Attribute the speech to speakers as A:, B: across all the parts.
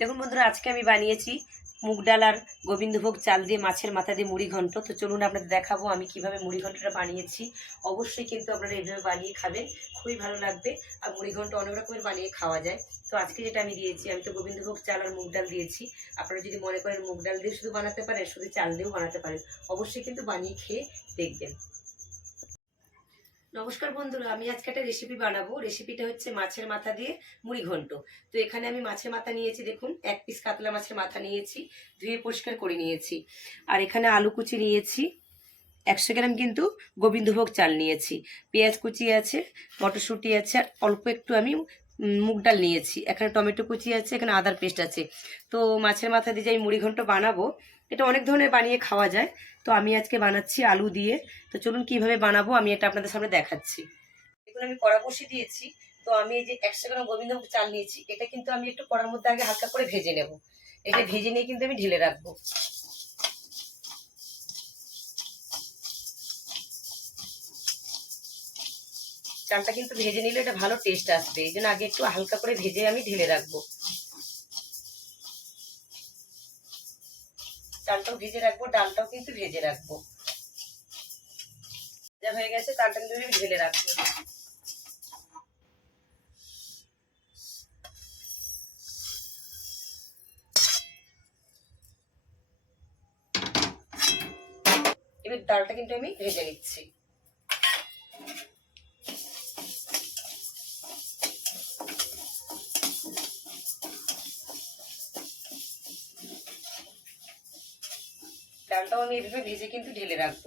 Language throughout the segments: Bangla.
A: দেখুন বন্ধুরা, আজকে আমি বানিয়েছি মুগ ডাল আর গোবিন্দভোগ চাল দিয়ে মাছের মাথা দিয়ে মুড়ি ঘন্ট। তো চলুন আপনাদের দেখাবো আমি কীভাবে মুড়ি ঘন্টটা বানিয়েছি। অবশ্যই কিন্তু আপনারা এইভাবে বানিয়ে খাবেন, খুবই ভালো লাগবে। আর মুড়ি ঘন্ট অনেক রকমের বানিয়ে খাওয়া যায়। তো আজকে যেটা আমি দিয়েছি, আমি তো গোবিন্দভোগ চাল আর মুগ ডাল দিয়েছি। আপনারা যদি মনে করেন মুগ ডাল দিয়ে শুধু বানাতে পারেন, শুধু চাল দিয়েও বানাতে পারেন, অবশ্যই কিন্তু বানিয়ে খেয়ে দেখবেন। নমস্কার বন্ধুরা, আমি আজকে একটা রেসিপি বানাবো। রেসিপিটা হচ্ছে মাছের মাথা দিয়ে মুড়ি ঘন্ট। তো এখানে আমি মাছের মাথা নিয়েছি, দেখুন, এক পিস কাতলা মাছের মাথা নিয়েছি, ধুয়ে পরিষ্কার করে নিয়েছি। আর এখানে আলু কুচি নিয়েছি, একশো গ্রাম কিন্তু গোবিন্দভোগ চাল নিয়েছি। পেঁয়াজ কুচি আছে, মটরশুঁটি আছে, আর অল্প একটু আমি মুগ ডাল নিয়েছি। এখানে টমেটো কুচি আছে, এখানে আদার পেস্ট আছে। তো মাছের মাথা দিয়ে যে আমি মুড়ি ঘন্ট বানাবো, এটা অনেক ধরনের বানিয়ে খাওয়া যায়। তো আমি আজকে বানাচ্ছি আলু দিয়ে। তো চলুন কীভাবে বানাবো, আমি এটা আপনাদের সামনে দেখাচ্ছি। দেখুন, আমি কড়া বসিয়ে দিয়েছি। তো আমি এই যে একশো গ্রাম গোবিন্দভোগ চাল নিয়েছি, এটা কিন্তু আমি একটু কড়ার মধ্যে আগে হালকা করে ভেজে নেব। এটা ভেজে নিয়ে কিন্তু আমি ঢেলে রাখব। চালটা কিন্তু ভেজে নিলে এটা ভালো টেস্ট আসবে। এই জন্য আগে একটু হালকা করে ভেজে আমি ঢেলে রাখব। চালটাও ভেজে রাখব, ডালটাও কিন্তু ভেজে রাখব। যা হয়ে গেছে, চালটা কিন্তু আমি ঢেলে রাখব। এবার ডালটা কিন্তু আমি ভেজে নিচ্ছি। ডালটাও আমি এভাবে ভেজে কিন্তু ঢেলে রাখব।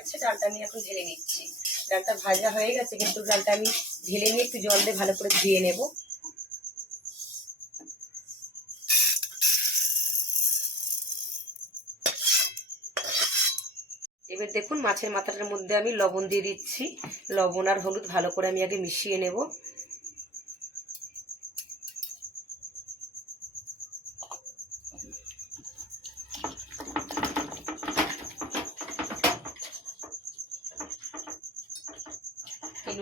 A: আছে ডালটা আমি এখন ঢেলে নিচ্ছি। ডালটা ভাজা হয়ে গেছে, কিন্তু ডালটা আমি ঢেলে নিয়ে একটু জল দিয়ে ভালো করে ধুয়ে নেব। এবার দেখুন, মাছের মাথাটার মধ্যে আমি লবণ দিয়ে দিচ্ছি। লবণ আর হলুদ ভালো করে আমি আগে মিশিয়ে নেব।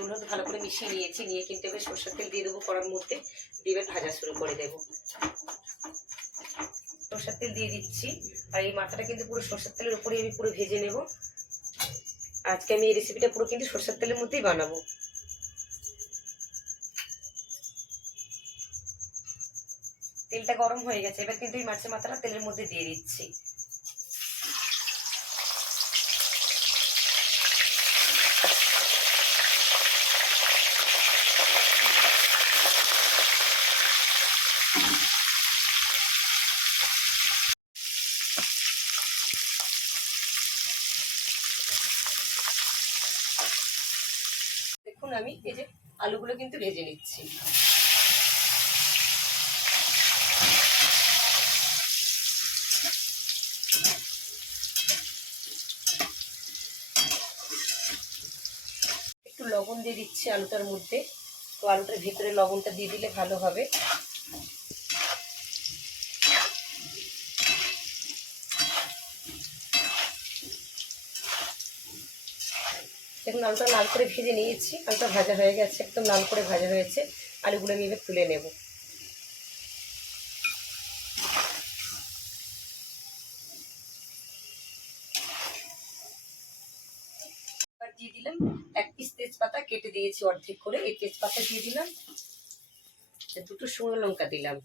A: হলুদ ভালো করে মিশিয়ে নিয়েছি, নিয়ে কিন্তু এবার সরষের তেল দিয়ে দেবো কড়ার মধ্যে, দিয়ে এবার ভাজা শুরু করে দেব। সরষের তেল দিয়ে দিচ্ছি, আর এই মাথাটা কিন্তু পুরো সরষের তেলের উপরে আমি পুরো ভেজে নেব। আজকে আমি এই রেসিপিটা পুরো কিন্তু সরষের তেলের মধ্যেই বানাবো। তেলটা গরম হয়ে গেছে, এবার কিন্তু এই মাছের মাথাটা তেলের মধ্যে দিয়ে দিচ্ছি। আলুগুলো কিন্তু ভেজে নিচ্ছি। একটু লবণ দিয়ে দিচ্ছি আলুটার মধ্যে। তো আলুটার ভিতরে লবণটা দিয়ে দিলে ভালো হবে। দেখুন আলুটা লাল করে ভেজে নিয়েছি। আলুটা ভাজা হয়ে গেছে, একদম লাল করে ভাজা হয়েছে। আলুগুলো এবার তুলে নেব। দিয়ে দিলাম এক পিস তেজপাতা, কেটে দিয়েছি অর্ধেক করে। এই তেজপাতা দিয়ে দিলাম। দুটো শুকনো লঙ্কা দিলাম।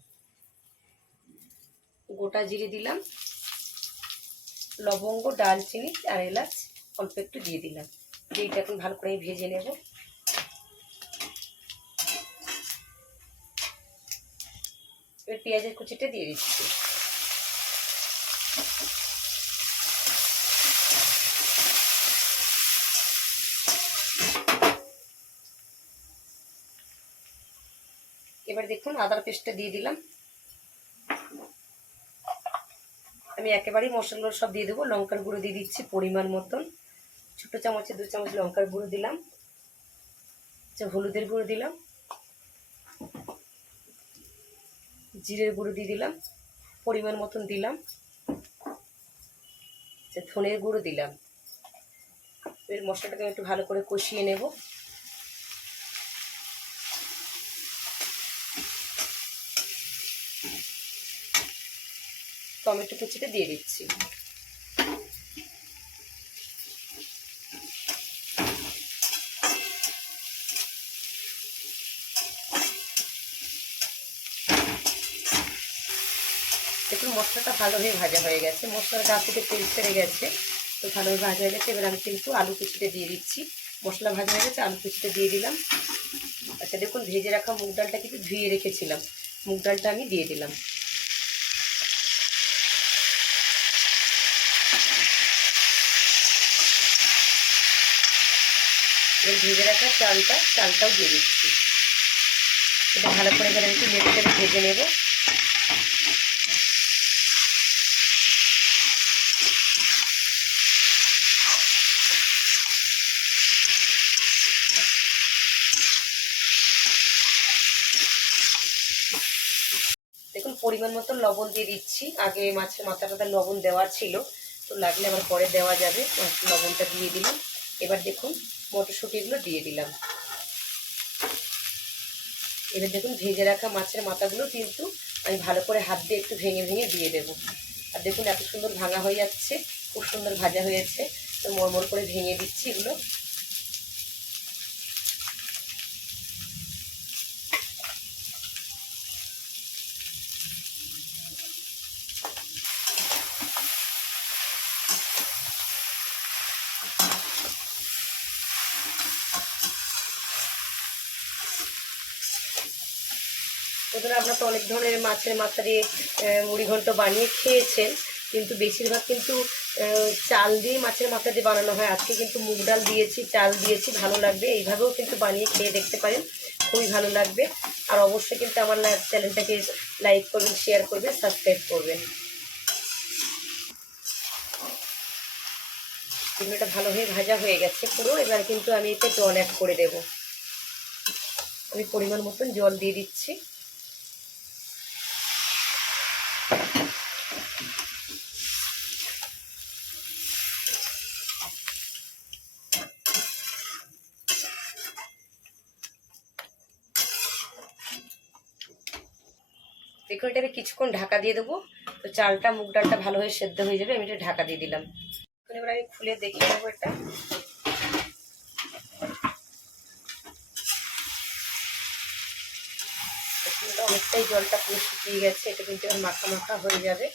A: গোটা জিরে দিলাম। লবঙ্গ, ডালচিনি আর এলাচ অল্প একটু দিয়ে দিলাম। দিয়ে এখন ভালো করে ভেজে নেব। এবার পেঁয়াজের কুচিটা দিয়ে দিচ্ছি। এবার দেখুন আদার পেস্টটা দিয়ে দিলাম। আমি একেবারেই মশলা সব দিয়ে দেবো। লঙ্কার গুঁড়ো দিয়ে দিচ্ছি পরিমাণ মতন। ছোটো চামচে দু চামচ লঙ্কার গুঁড়ো দিলাম। আচ্ছা হলুদের গুঁড়ো দিলাম। জিরের গুঁড়ো দিয়ে দিলাম। পরিমাণ মতন দিলাম। আচ্ছা ধনের গুঁড়ো দিলাম। এর মশলাটাকে আমি একটু ভালো করে কষিয়ে নেব। টমেটো কুচিটা দিয়ে দিচ্ছি। দেখুন মশলাটা ভালোভাবে ভাজা হয়ে গেছে। মশলার গা থেকে তেল ছেড়ে গেছে। তো ভালোভাবে ভাজা হয়ে গেছে। এবার আমি কিন্তু আলু কুচিটা দিয়ে দিচ্ছি। মশলা ভাজা হয়ে গেছে, আলু কুচিটা দিয়ে দিলাম। আচ্ছা দেখুন, ভেজে রাখা মুগ ডালটা কিন্তু ধুয়ে রেখেছিলাম। মুগ ডালটা আমি দিয়ে দিলাম। এবার ভেজে রাখা চালটা, চালটাও দিয়ে দিচ্ছি। এটা ভালো করে এবার আমি একটু নেড়ে ভেজে নেব দেখুন পরিমাণ মতো লবণ দিয়ে দিচ্ছি। আগে মাছের মাথাটাতে লবণ দেওয়া ছিল, তো লাগলে আবার পরে দেওয়া যাবে। লবণটা দিয়ে দিলাম। এবার দেখুন, মটরশুঁটিগুলো দিয়ে দিলাম। এবার দেখুন, ভেজে রাখা মাছের মাথাগুলো কিন্তু আমি ভালো করে হাত দিয়ে একটু ভেঙে ভেঙে দিয়ে দেবো। আর দেখুন, এত সুন্দর ভাঙা হয়ে যাচ্ছে, খুব সুন্দর ভাজা হয়েছে। তো মরমর করে ভেঙে দিচ্ছি এগুলো। বন্ধুরা আপনারা তো অনেক ধরনের মাছের মাথা দিয়ে আহ, মুড়ি ঘন্ট বানিয়ে খেয়েছেন কিন্তু বেশিরভাগ কিন্তু চাল দিয়ে মাছের মাথা দিয়ে বানানো হয়। আজকে কিন্তু মুগ ডাল দিয়েছি চাল দিয়েছি ভালো লাগবে। এইভাবেও কিন্তু বানিয়ে খেয়ে দেখতে পারেন খুবই ভালো লাগবে। আর অবশ্যই কিন্তু আমার চ্যানেলটাকে লাইক করবেন শেয়ার করবেন সাবস্ক্রাইব করবেন। ভালো হয়ে ভাজা হয়ে গেছে পুরো এবার কিন্তু আমি এতে জল অ্যাড করে দেব। আমি পরিমাণ মতন জল দিয়ে দিচ্ছি। দেখুন এটা আমি কিছুক্ষণ ঢাকা দিয়ে দেবো। তো চালটা, মুগ ডালটা ভালোভাবে সেদ্ধ হয়ে যাবে, আমি এটা ঢাকা দিয়ে দিলাম। এখন এবার আমি খুলে দেখে নেব এটা। অনেকটাই জলটা পুরো শুকিয়ে গেছে, এটা কিন্তু মাখা মাখা হয়ে যাবে।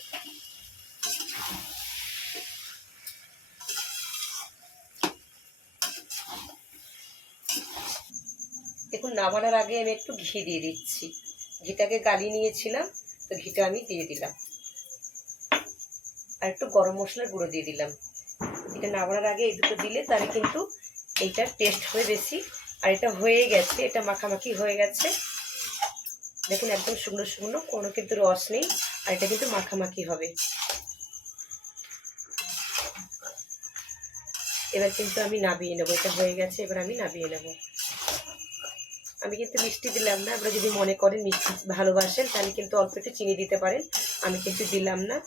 A: দেখুন, নামানোর আগে আমি একটু ঘি দিয়ে দিচ্ছি। ঘিটাকে গালি নিয়েছিলাম, তো ঘিটা আমি দিয়ে দিলাম। আর একটু গরম মশলার গুঁড়ো দিয়ে দিলাম। এটা নামানোর আগে এই দুটো দিলে তাহলে কিন্তু এইটার টেস্ট হবে বেশি। আর এটা হয়ে গেছে, এটা মাখামাখি হয়ে গেছে। দেখুন একদম শুকনো শুকনো, কোনো কিন্তু রস নেই, আর এটা কিন্তু মাখামাখি হবে। এবার কিন্তু আমি নাবিয়ে নেব, এটা হয়ে গেছে, এবার আমি নাবিয়ে নেব। আমি কিন্তু মিষ্টি দিলাম না। আপনারা যদি মনে করেন মিষ্টি ভালোবাসেন, তাহলে কিন্তু অল্প একটু চিনি দিতে পারেন। আমি কিন্তু দিলাম না।